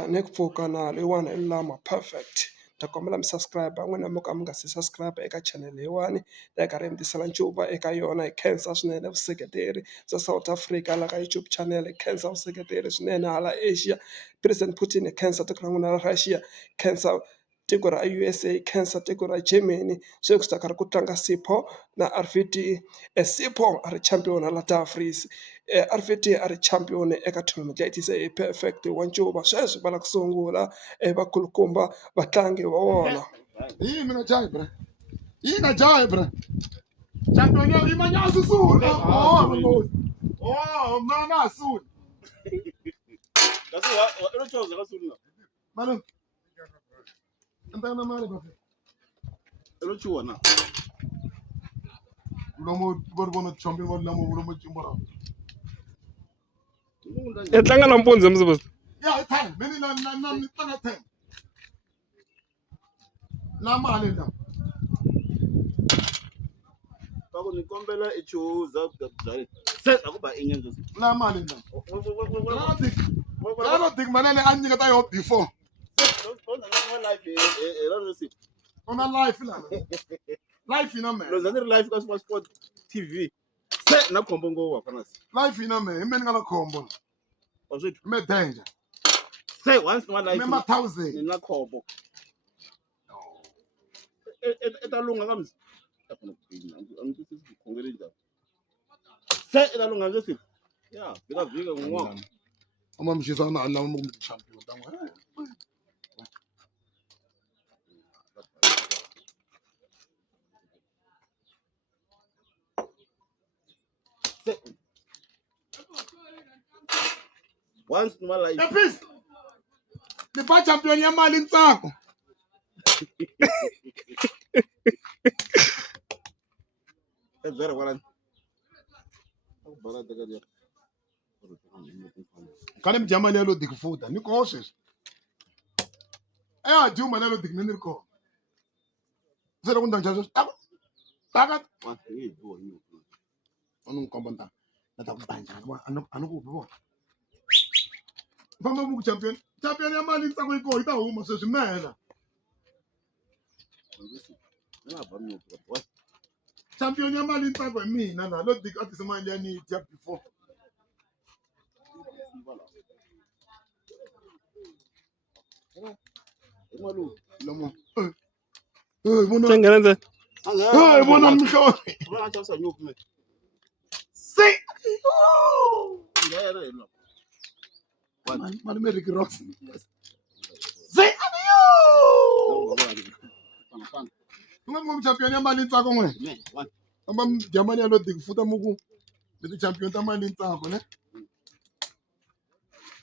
Nekupfuka na leyiwani i lama perfect ta kombela mi subscribe n'wina mo ka mi nga se subscribe eka channel leyiwani leyi karhi hi mi tisela ncuva eka yona hi khensa swinene vuseketeri bya South Africa la ka YouTube channel hi khensa vuseketeri swinene hala Asia President Putin hi khensa tiko ra n'wina ra Russia khensa tiko ra USA khensa tiko ra Germany sweswi ta karhi ku tlanga Sipho na RVD Sipho a ri champion hala Dafris RVD a ri champion eka tournament leyi tise hi perfect wa ncuva sweswi va lava ku sungula vakulukumba vatlangi va wona Hii mina jai bra. Hii na jai bra. Champion ya imanyasi soon. Oh, mama soon. That's what I chose. That's what Malu. Anta na mali bra. you want now. Ulomo borgono champion wala mo ulomo chimbara. tlanga nampundzu mzibuzi Ya time. Mimi na tanga time. Na mali na. Kako nikombela ichuza kubzali. Sasa kuba inyenzo. Na mali na. I don't think manene anyika ta yo before. On a life la. Life ina me. Lozani live ka Sport TV. Se na khombo ngo wa Life ina me. Imeni ngala khombo. Waswethu. Me danger. Say once no life. Me ma 1000. Nina khombo. Etalunga kamzi. Afuna kuphila. Angithi sikhongele njani. Se etalunga ngesi. Yeah, vika ngwa. Ama mshisana ala mo champion tangwa. Once in my life. The peace. The pa champion ya mali ntsako. Ezara wala. Bala daga dia. Kale mjamali yalo dikufuta. Ni cautious. Eh ajuma yalo diknenir ko. Zero kunda njazo. Takat. Wa hii do hiyo. Anu kombanta. Nata kubanja. Anu kubo. Vamos mu champion. Champion ya mali ntsako iko ita huma so simela. Champion ya mali ntsako mina na lo dik ati semali ya ni dia before. Malu. Lomo. cengelenze Hey, bona mkho. Bala chasa nyuku me. Say. Ngaya eno. Man me Rick Ross. Say ayo. Tunga champion ya mali ntsako ngwe. Me, one. Amba jamani ya lo dikufuta muku. Biti champion ta mali ntsako ne.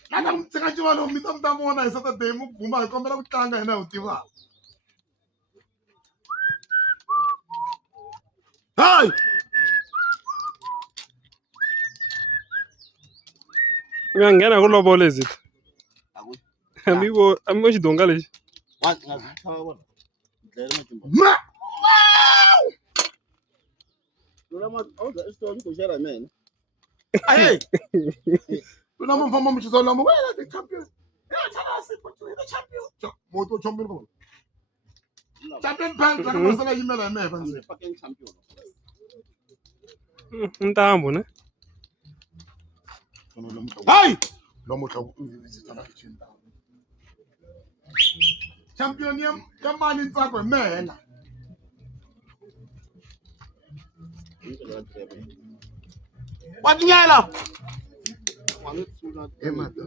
Nana mtsika chiwa lo mitamona hi Saturday mu buma kombela ku tlanga hina utiva. Hey! uyangena kulobola ezitho Aku. amibo xidonga lexi One ngazi bona. Ndlela matimba. Ma! Lola ma awuza isitolo kushela mina. Hey. Tuna mfama mchizo la mwela the champion. Ya chala sipo tu the champion. Moto champion ko. Champion band kana masala yimela me I'm fanzi. the fucking champion. ntambu ne Hey! Lo motla ku visita na kitchen. Champion ya mali ntsako mena. Wadinyala. Wanu tsuna. Emata.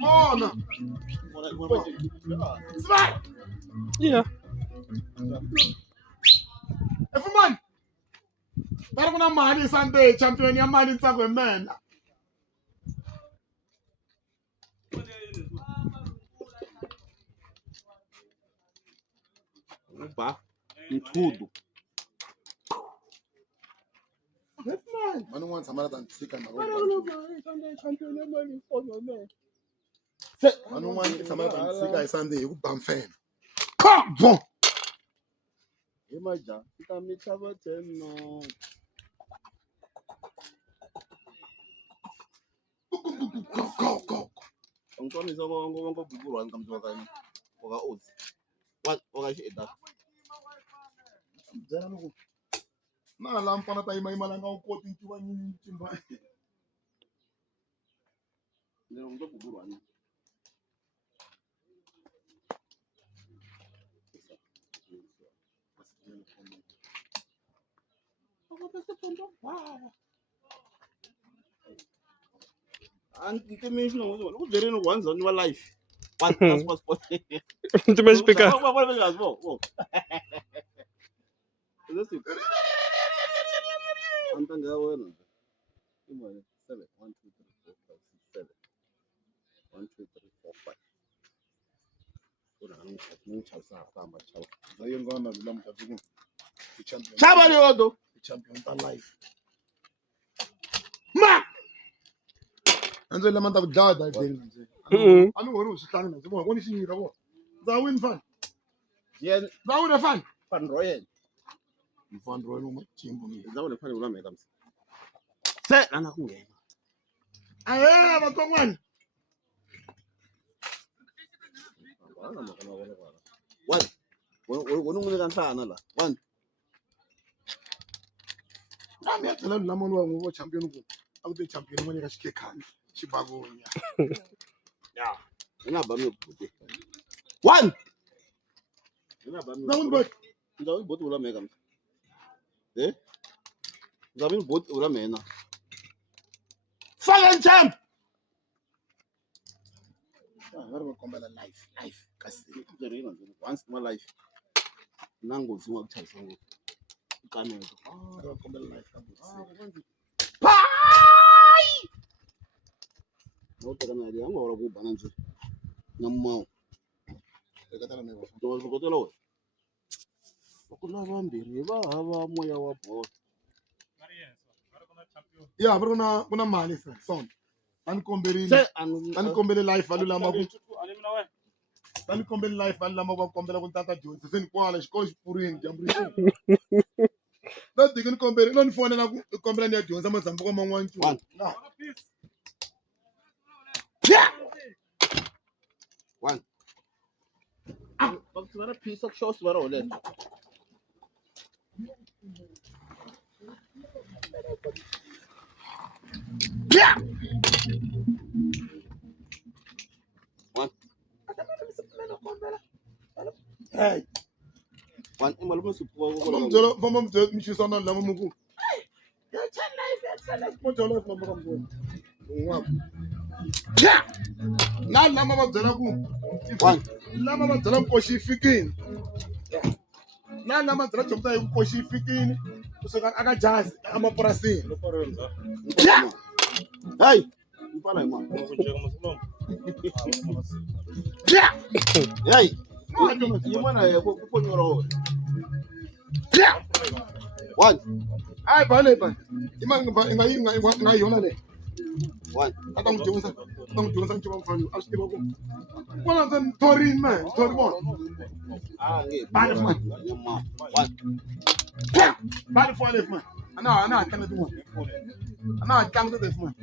Mona. Smart. iya Efuman. Bara kuna mali Sunday champion ya mali ntsako mena. Ba. Tudo. Manu wants samara than sika na roba. Champion ya mali ntsako me. Manu wants samara than sika Sunday ku bamfen. Come on. Imaja, kita mitaba teno. Go. Angkoni sama ngomong buburuan kamu juga kan. Oga oats. What? Oga shit that. Jangan lupa. Nah, lampa na tayo may malangaw ko tintuan yung timba. Ini ngomong buburuan. Wow. Anti mention look there in once on your life. What? Itu mas speaker. What guys? Whoa. This is. Antan gawe na. Imo 7 1 2 3 4 5 6 7. 1 2 3 4 5. Una nung chasa tamba chawa. Ngayon ko na bilang tabi champion. Chaba ni odo. Champion ta life. Ma! Anzo laman ta dada din. Ano wala sa tanan mo. Wala si Mira mo. Zawin fan. Yen Zawin na fan. Fan Royal. Fan Royal mo chimbo ni. Zawin fan una mega. Se ana kungena. Ay, matongwan. One. Wala mo kan sana la. One. Nami atala lamon wa mo champion ko. Ako de champion mo ni ka shike kan. Shibago niya. Ya. Ina ba mi puti. One. Ina ba mi. Zawin ba? Zawin bot wala mega. Eh? Zawin bot wala mena. Fallen champ. Ngaro ko mbala life. Kasi Once in my life. Nango zuwa kuchayisa ngo. Ikane to. ngaro ko mbala life. Pai! Nota kana ali anga ora kubana nje. Namma. Ekatala me wa. To zokotela we. Okula bambiri baba moya wa boss. Ya, pero kuna mali sa son. An komberi life alu lama ku. An komberi life alu lama ku kombela ku tata Jones. Sen ko ala shko purin jambri. Na digen komberi non fone na ku kombela ni Jones ama zambo ko mangwanchu. Na. One. But what a piece of shows were all that. One. Hey. One. Imalumu supo. Vamos dizer mi chisa na lama muku. Ya chen life. Mo jolo na mo ko. Wa. Na lama ba dela ku. One. Lama ba dela ko shi fikin. Na lama dela chomta ko shi fikin. Kusoka aka jazz ama prasi. Hey. Mpala ima. Hey. Imana ya kuponyoro. One. Ai bale ba. Ima yona le. One. Adam Jones chuma mfano. Ashike bako. Wala zan torin man. Tori mo. Ah, nge. Bad man. One. Bad for left man. Ana kana du. Ana kan do def man.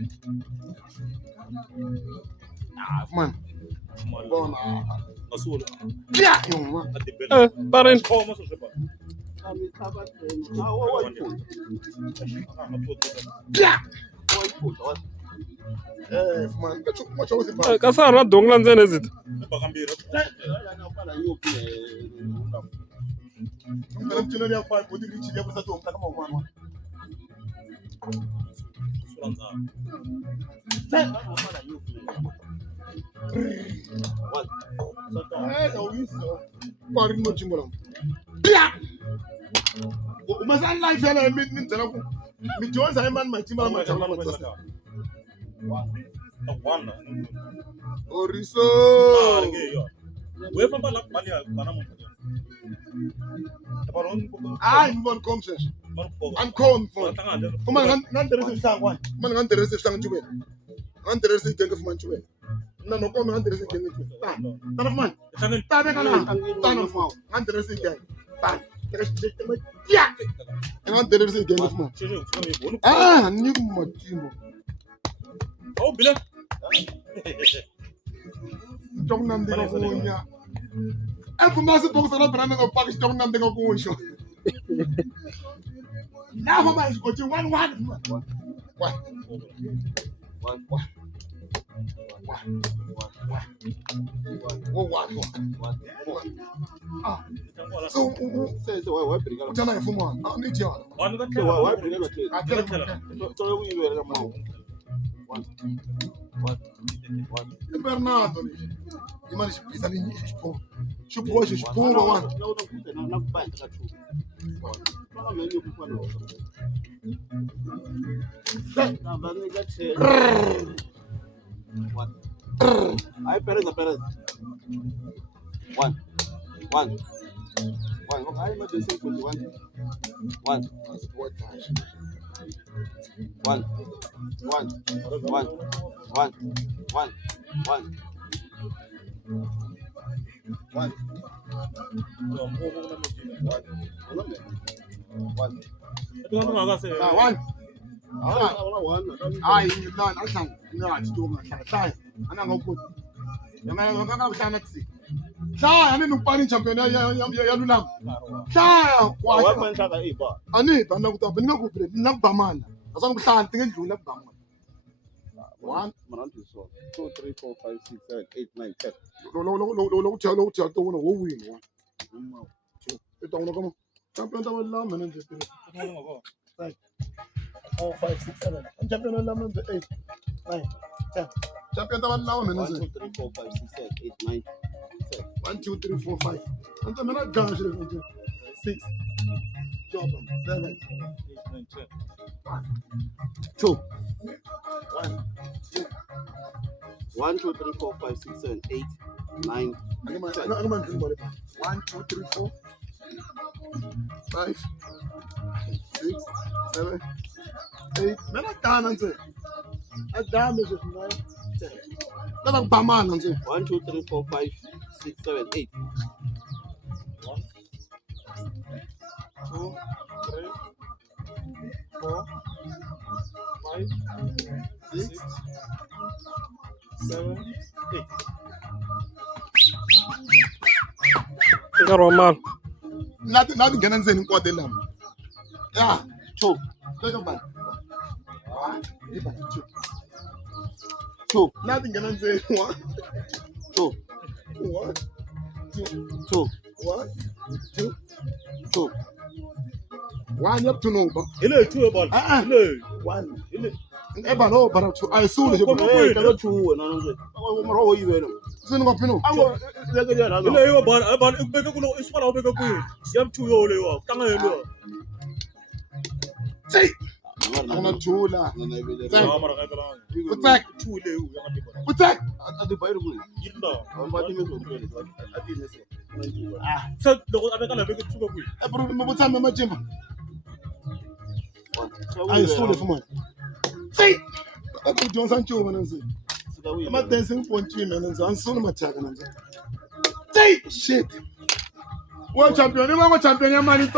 Ah man. Bona. Yeah, yo man. Parin. Yeah. Man. Macho was ba. Kasara donglan nzene zit. Ngam chino ya kwa bodi richi ya kusa to mtaka mo mwana. Yo wiso. Pari no chimbola. Yeah. Umasa life yana min tala ku. Mi Jones ay man ma chimbola ma chimbola ma tsasa. Oriso. Ay, mbon komses. An kon fon. Kuma ngan teresi sang wan. Man ngan teresi sang chube. Ngan teresi jenge fuman chube. Na no kom ngan teresi jenge chube. Ta. Tanaf man. Ta be kana. Ta no fo. Ngan teresi jenge. Ta. Yeah. And I'm there to say again. Ah, new Machimo. Oh, Billy. Don't name the Goya. And from Master Box, I'm not a Pakistan. Don't name the Goya. Now, how much? What you want? What? So, why bring it? tell me for one. I'll need you. One of So why bring it? I tell you. So we were a mouth. One. Bernardo. You manage to please. I mean, you push, you pull one. I Perez. One. Okay, I'm not just saying one. Ai, não, não, estou na sai. Ana não put. Não tá na tsi. Sai, ani no pani champion ya lunam. Sai, wa. Ani ba na kuta binga ku pre, na ba man. Asa ku sa tinga ju na ba man. 1 2 3 4 5 6 7 8 9 10. Lo tell to no win one. Ito no como. Champion ta wala man nje. 4 5 6 7. Champion wala man 8 9 10. Champion ta wala man 1 2 3 4 5 6 7 8 9 10. 1 2 3 4 5. Anta mena ganj 6. Job 7 2 1 1 2 3 4 5 6 7 8 9 10. 1 2 3 4 5 6 7 8. Mena dana nje. Adame je 9 10. Dana bamana nje. 1 2 3 4 5 6 7 8. 2, 3, 4, 5, 6, 7, 8. Normal. Nothing can say in quarter lam. Yeah, 2. Take a back. 2. Nothing can say 1. 2 1 2 1 2 2. 1 up to no. Hello, 2 ball. Hello. 1. Eba no para tu. I saw the Come on, Kalo 2 na nje. Maro yi wena. Sino ko pino. Awo lege ya na. Hello, yo ball bega kuno ismana bega ku. Yam 2 yo le yo. Tanga yo. Say. Ana chula. Protect. 2 le yo yang adi. Protect. Adi bayro ku. Yinda. Adi me so. Adi me so. Sa dogo abeka la bega 2 ku. Ebru mo butsa me majima. I saw the man. Say. Aku Johnson Cho mananze. I'm not dancing for 3 minutes. I'm so much talking. Say shit. World champion, you want champion, man, it's